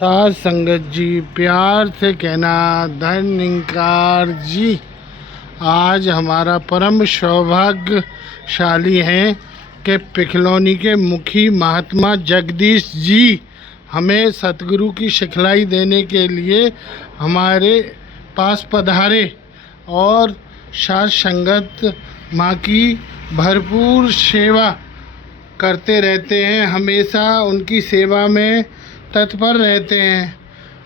साथ संगत जी, प्यार से कहना धन निंकार जी। आज हमारा परम सौभाग्यशाली है कि पिखलौनी के मुखी महात्मा जगदीश जी हमें सतगुरु की सिखलाई देने के लिए हमारे पास पधारे और साथ संगत माँ की भरपूर सेवा करते रहते हैं। हमेशा उनकी सेवा में तत्पर रहते हैं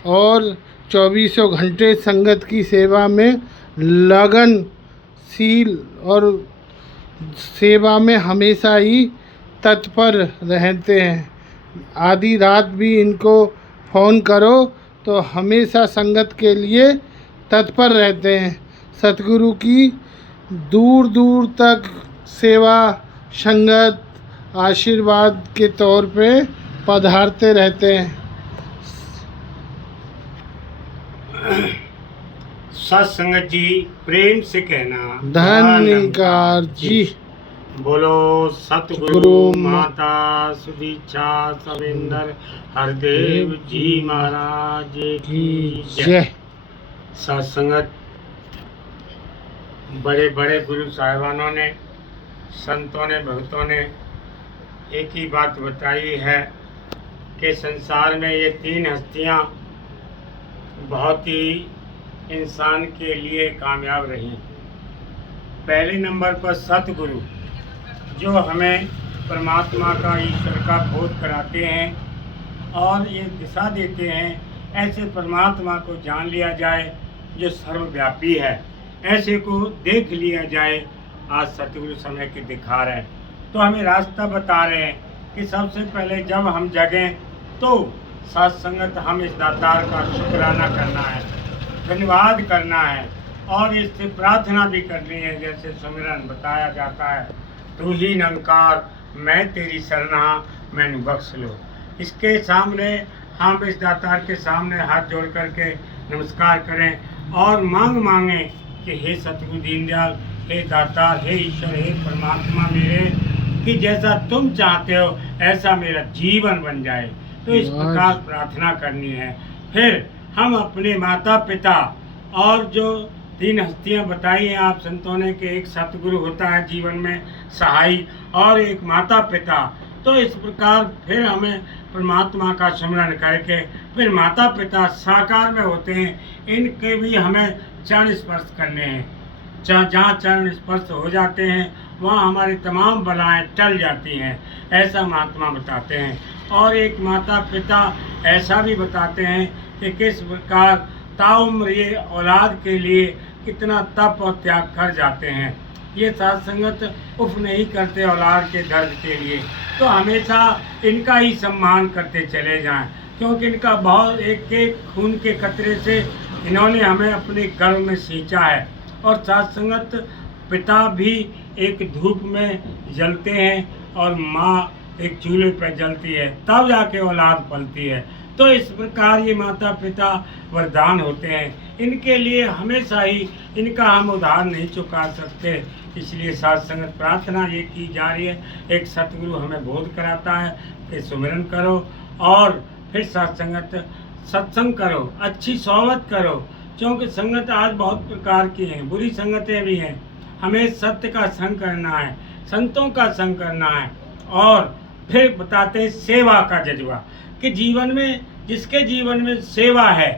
और 24 घंटे संगत की सेवा में लगनशील और सेवा में हमेशा ही तत्पर रहते हैं। आधी रात भी इनको फ़ोन करो तो हमेशा संगत के लिए तत्पर रहते हैं। सतगुरु की दूर दूर तक सेवा संगत आशीर्वाद के तौर पे पधारते रहते हैं। सत्संगत जी, प्रेम से कहना धन निंकार जी। बोलो सतगुरु माता सुदीक्षा सविंदर हरदेव जी महाराज की जय। सत्संगत, बड़े बड़े गुरु साहिबानों ने, संतों ने, भक्तों ने एक ही बात बताई है कि संसार में ये तीन हस्तियां बहुत ही इंसान के लिए कामयाब रही। पहले नंबर पर सतगुरु, जो हमें परमात्मा का, ईश्वर का बोध कराते हैं और ये दिशा देते हैं ऐसे परमात्मा को जान लिया जाए जो सर्वव्यापी है, ऐसे को देख लिया जाए। आज सतगुरु समय के दिखा रहे हैं तो हमें रास्ता बता रहे हैं कि सबसे पहले जब हम जगें तो सत्संगत हम इस दातार का शुक्राना करना है, धन्यवाद करना है और इससे प्रार्थना भी करनी है। जैसे सुमिरन बताया जाता है, तू ही निंकार मैं तेरी शरणा मैनू बख्श लो। इसके सामने हम इस दातार के सामने हाथ जोड़ करके नमस्कार करें और मांगे कि हे सतगुरु दीनदयाल, हे दातार, हे ईश्वर, हे परमात्मा मेरे, कि जैसा तुम चाहते हो ऐसा मेरा जीवन बन जाए। तो इस प्रकार प्रार्थना करनी है। फिर हम अपने माता पिता और जो तीन हस्तियां बताई हैं आप संतों ने कि एक सतगुरु होता है जीवन में सहाय और एक माता पिता, तो इस प्रकार फिर हमें परमात्मा का स्मरण करके फिर माता पिता साकार में होते हैं, इनके भी हमें चरण स्पर्श करने हैं। जहाँ चरण स्पर्श हो जाते हैं वहाँ हमारी तमाम बलाएं टल जाती हैं, ऐसा महात्मा बताते हैं। और एक माता पिता ऐसा भी बताते हैं कि किस प्रकार ताउम्र ये औलाद के लिए कितना तप और त्याग कर जाते हैं। ये साथ संगत उफ नहीं करते औलाद के दर्द के लिए, तो हमेशा इनका ही सम्मान करते चले जाएं, क्योंकि इनका बहुत एक एक खून के कतरे से इन्होंने हमें अपने गर्भ में सींचा है। और साथ संगत पिता भी एक धूप में जलते हैं और माँ एक चूल्हे पर जलती है, तब जाके औलाद पलती है। तो इस प्रकार ये माता पिता वरदान होते हैं, इनके लिए हमेशा ही इनका हम उधार नहीं चुका सकते। इसलिए साथ संगत प्रार्थना ये की जा रही है, एक सतगुरु हमें बोध कराता है कि सुमिरन करो और फिर साथ संगत सत्संग करो, अच्छी सोहबत करो, क्योंकि संगत आज बहुत प्रकार की हैं, बुरी संगतें भी हैं। हमें सत्य का संग करना है, संतों का संग करना है। और फिर बताते हैं सेवा का जज्बा, कि जीवन में जिसके जीवन में सेवा है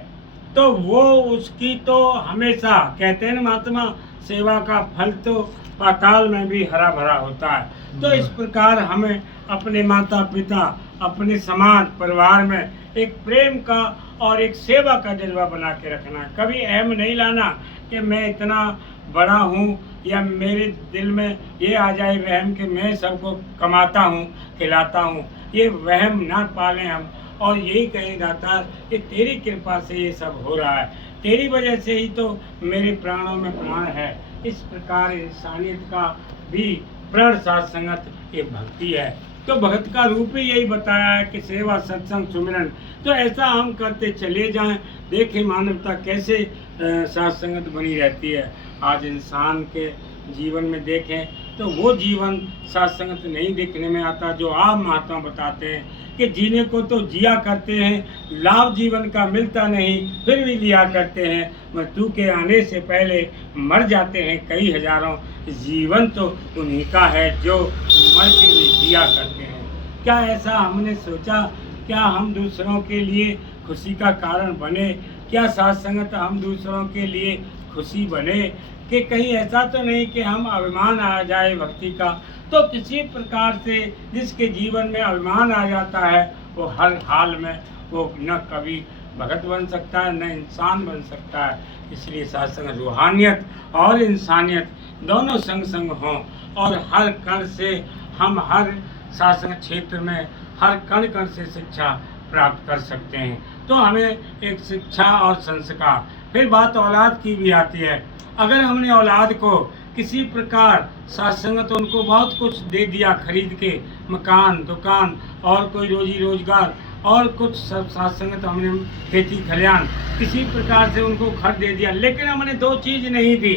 तो वो उसकी तो हमेशा कहते हैं ना महात्मा, सेवा का फल तो पाताल में भी हरा भरा होता है। तो इस प्रकार हमें अपने माता पिता, अपने समाज परिवार में एक प्रेम का और एक सेवा का जज्बा बना के रखना है। कभी अहम नहीं लाना कि मैं इतना बड़ा हूँ या मेरे दिल में ये आ जाए वहम कि मैं सबको कमाता हूँ, खिलाता हूँ। ये वहम ना पालें हम और यही कहें दातार कि तेरी कृपा से ये सब हो रहा है, तेरी वजह से ही तो मेरे प्राणों में प्राण है। इस प्रकार इंसानियत का भी प्रण साथ संगत ये भक्ति है। तो भक्त का रूप ही यही बताया है कि सेवा सत्संग सुमिरन, तो ऐसा हम करते चले जाएं। देखें मानवता कैसे साथ संगत बनी रहती है। आज इंसान के जीवन में देखें तो वो जीवन साथ संगत नहीं देखने में आता जो आप महात्मा बताते हैं कि जीने को तो जिया करते हैं, लाभ जीवन का मिलता नहीं फिर भी लिया करते हैं, मृत्यु के आने से पहले मर जाते हैं कई हजारों। जीवन तो उन्हीं का है जो मर के भी जिया करते हैं। क्या ऐसा हमने सोचा? क्या हम दूसरों के लिए खुशी का कारण बने? क्या साथ संगत हम दूसरों के लिए खुशी बने? कि कहीं ऐसा तो नहीं कि हम अभिमान आ जाए भक्ति का। तो किसी प्रकार से जिसके जीवन में अभिमान आ जाता है वो हर हाल में वो न कभी भगत बन सकता है न इंसान बन सकता है। इसलिए सत्संग रूहानियत और इंसानियत दोनों संग संग हों और हर कण से हम हर सत्संग क्षेत्र में हर कण कण से शिक्षा प्राप्त कर सकते हैं। तो हमें एक शिक्षा और संस्कार। फिर बात औलाद की भी आती है। अगर हमने औलाद को किसी प्रकार सत्संगत उनको बहुत कुछ दे दिया खरीद के, मकान दुकान और कोई रोजी रोजगार और कुछ सब सत्संगत हमने खेती खलियान किसी प्रकार से उनको घर दे दिया, लेकिन हमने दो चीज़ नहीं दी,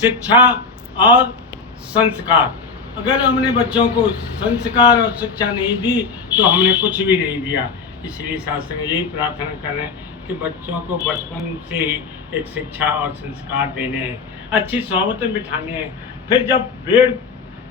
शिक्षा और संस्कार। अगर हमने बच्चों को संस्कार और शिक्षा नहीं दी तो हमने कुछ भी नहीं दिया। इसलिए सत्संग यही प्रार्थना कर रहे हैं कि बच्चों को बचपन से ही एक शिक्षा और संस्कार देने हैं, अच्छी सोहबतें बिठाने हैं। फिर जब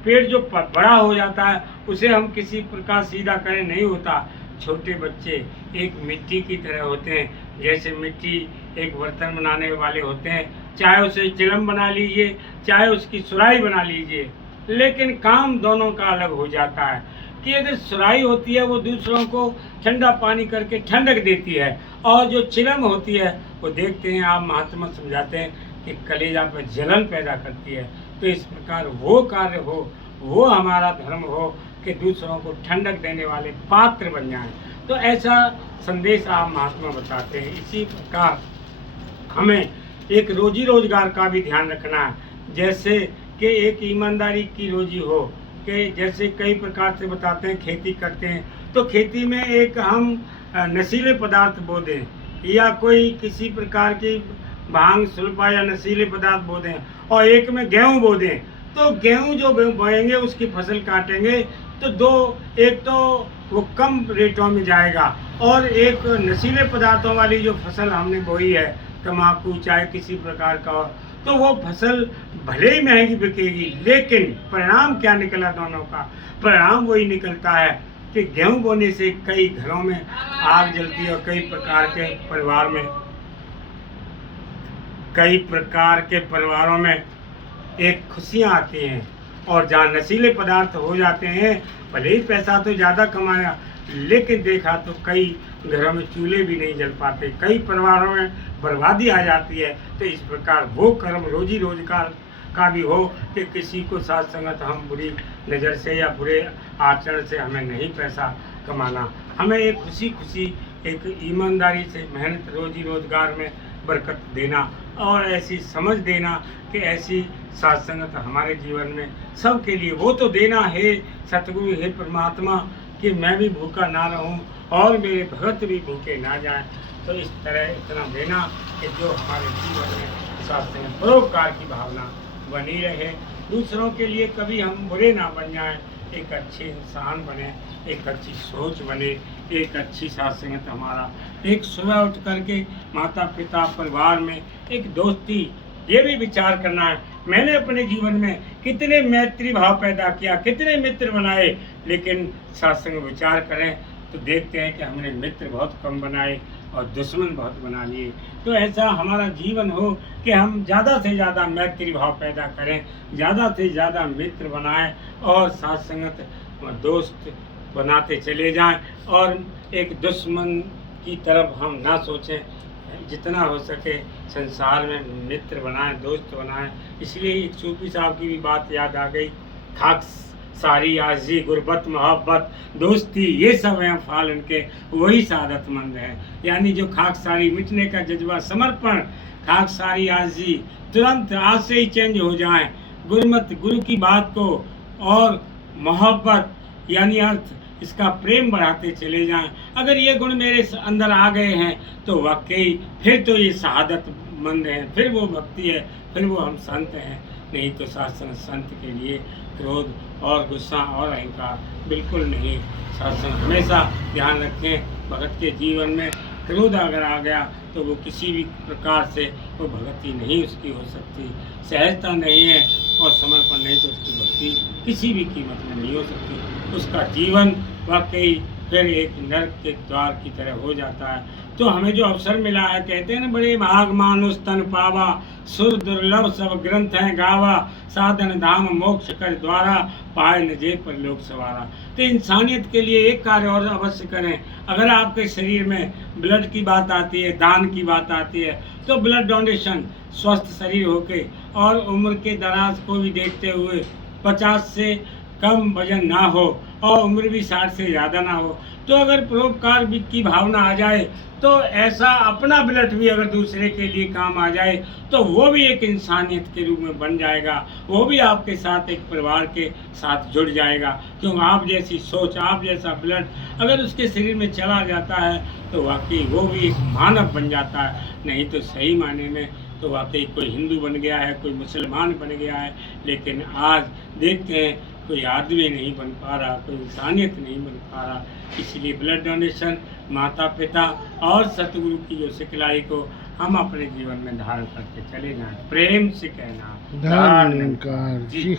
पेड़ जो बड़ा हो जाता है उसे हम किसी प्रकार सीधा करें नहीं होता। छोटे बच्चे एक मिट्टी की तरह होते हैं, जैसे मिट्टी एक बर्तन बनाने वाले होते हैं, चाहे उसे चिलम बना लीजिए चाहे उसकी सुराही बना लीजिए, लेकिन काम दोनों का अलग हो जाता है। कि अगर सुराही होती है वो दूसरों को ठंडा पानी करके ठंडक देती है, और जो चिलम होती है वो देखते हैं आप महात्मा समझाते हैं कि कलेजा पर जलन पैदा करती है। तो इस प्रकार वो कार्य हो, वो हमारा धर्म हो कि दूसरों को ठंडक देने वाले पात्र बन जाएं। तो ऐसा संदेश आप महात्मा बताते हैं। इसी प्रकार हमें एक रोजी रोजगार का भी ध्यान रखना है, जैसे कि एक ईमानदारी की रोजी हो। कि जैसे कई प्रकार से बताते हैं खेती करते हैं तो खेती में एक हम नशीले पदार्थ बो दें या कोई किसी प्रकार की भांग सुल्फा या नशीले पदार्थ बो दें, और एक में गेहूँ बो दें, तो गेहूँ जो बोएंगे उसकी फसल काटेंगे तो एक तो वो कम रेटों में जाएगा, और एक नशीले पदार्थों वाली जो फसल हमने बोई है तम्बाकू चाहे किसी प्रकार का, तो वो फसल भले ही महंगी बिकेगी, लेकिन परिणाम क्या निकला? दोनों का परिणाम वही निकलता है कि गेहूं बोने से कई घरों में आग जलती है और कई प्रकार के परिवारों में एक खुशियां आती हैं। और जहाँ नशीले पदार्थ हो जाते हैं, भले ही पैसा तो ज़्यादा कमाया, लेकिन देखा तो कई घरों में चूल्हे भी नहीं जल पाते, कई परिवारों में बर्बादी आ जाती है। तो इस प्रकार वो कर्म रोजी रोजगार का भी हो कि किसी को साथ संगत हम बुरी नज़र से या बुरे आचरण से हमें नहीं पैसा कमाना, हमें एक खुशी खुशी एक ईमानदारी से मेहनत रोजी रोजगार में बरकत देना और ऐसी समझ देना कि ऐसी साथ संगत हमारे जीवन में सबके लिए वो तो देना है सतगुरु है परमात्मा कि मैं भी भूखा ना रहूं और मेरे भगत भी भूखे ना जाएं। तो इस तरह इतना देना कि जो हमारे जीवन में साथ संगत परोपकार की भावना बनी रहे, दूसरों के लिए कभी हम बुरे ना बन जाएं, एक अच्छे इंसान बने, एक अच्छी सोच बने, एक अच्छी साथ संगत हमारा एक सुबह उठ करके माता पिता परिवार में एक दोस्ती, ये भी विचार करना है मैंने अपने जीवन में कितने मैत्री भाव पैदा किया, कितने मित्र बनाए, लेकिन सत्संग विचार करें तो देखते हैं कि हमने मित्र बहुत कम बनाए और दुश्मन बहुत बना लिए। तो ऐसा हमारा जीवन हो कि हम ज़्यादा से ज़्यादा मैत्री भाव पैदा करें, ज़्यादा से ज़्यादा मित्र बनाएं और साथ संगत दोस्त बनाते चले जाएं, और एक दुश्मन की तरफ हम ना सोचें, जितना हो सके संसार में मित्र बनाएं, दोस्त बनाएं। इसलिए एक सूफी साहब की भी बात याद आ गई, खाक सारी आजी गुरबत मोहब्बत दोस्ती ये सब हैं फाल उनके वही सादतमंद हैं। यानी जो खाक सारी मिटने का जज्बा समर्पण, खाक सारी आजी तुरंत आज से ही चेंज हो जाएं, गुरमत गुरु की बात को और मोहब्बत यानी अर्थ इसका प्रेम बढ़ाते चले जाएं। अगर ये गुण मेरे अंदर आ गए हैं तो वाकई फिर तो ये शहादत मंद है, फिर वो भक्ति है, फिर वो हम संत हैं। नहीं तो शासन संत के लिए क्रोध और गुस्सा और अहंकार बिल्कुल नहीं। शासन हमेशा ध्यान रखें, भगत के जीवन में क्रोध अगर आ गया तो वो किसी भी प्रकार से वो भक्ति नहीं उसकी हो सकती, सहजता नहीं है और समर्पण नहीं तो उसकी भक्ति किसी भी कीमत में नहीं हो सकती। उसका जीवन वाकई फिर एक नरक के द्वार की तरह हो जाता है। तो हमें जो अवसर मिला है, कहते हैं ना, बड़े भाग मानुष तन पावा, सुर दुर्लभ सब ग्रंथ हैं गावा, साधन धाम मोक्ष कर द्वारा, पाए न जे पर लोक सवारा। तो इंसानियत के लिए एक कार्य और अवश्य करें। अगर आपके शरीर में ब्लड की बात आती है, दान की बात आती है, तो ब्लड डोनेशन, स्वस्थ शरीर होके और उम्र के दराज को भी देखते हुए 50 से कम वजन ना हो और उम्र भी 60 से ज़्यादा ना हो, तो अगर परोपकार की भावना आ जाए तो ऐसा अपना ब्लड भी अगर दूसरे के लिए काम आ जाए तो वो भी एक इंसानियत के रूप में बन जाएगा। वो भी आपके साथ एक परिवार के साथ जुड़ जाएगा, क्योंकि आप जैसी सोच, आप जैसा ब्लड अगर उसके शरीर में चला जाता है तो वाकई वो भी एक मानव बन जाता है। नहीं तो सही मायने में तो वाकई कोई हिंदू बन गया है, कोई मुसलमान बन गया है, लेकिन आज देखते हैं कोई आदमी नहीं बन पा रहा, कोई इंसानियत नहीं बन पा रहा। इसलिए ब्लड डोनेशन, माता पिता और सतगुरु की जो सिखलाई को हम अपने जीवन में धारण करके चले जाएं। प्रेम से कहना धन्यवाद जी।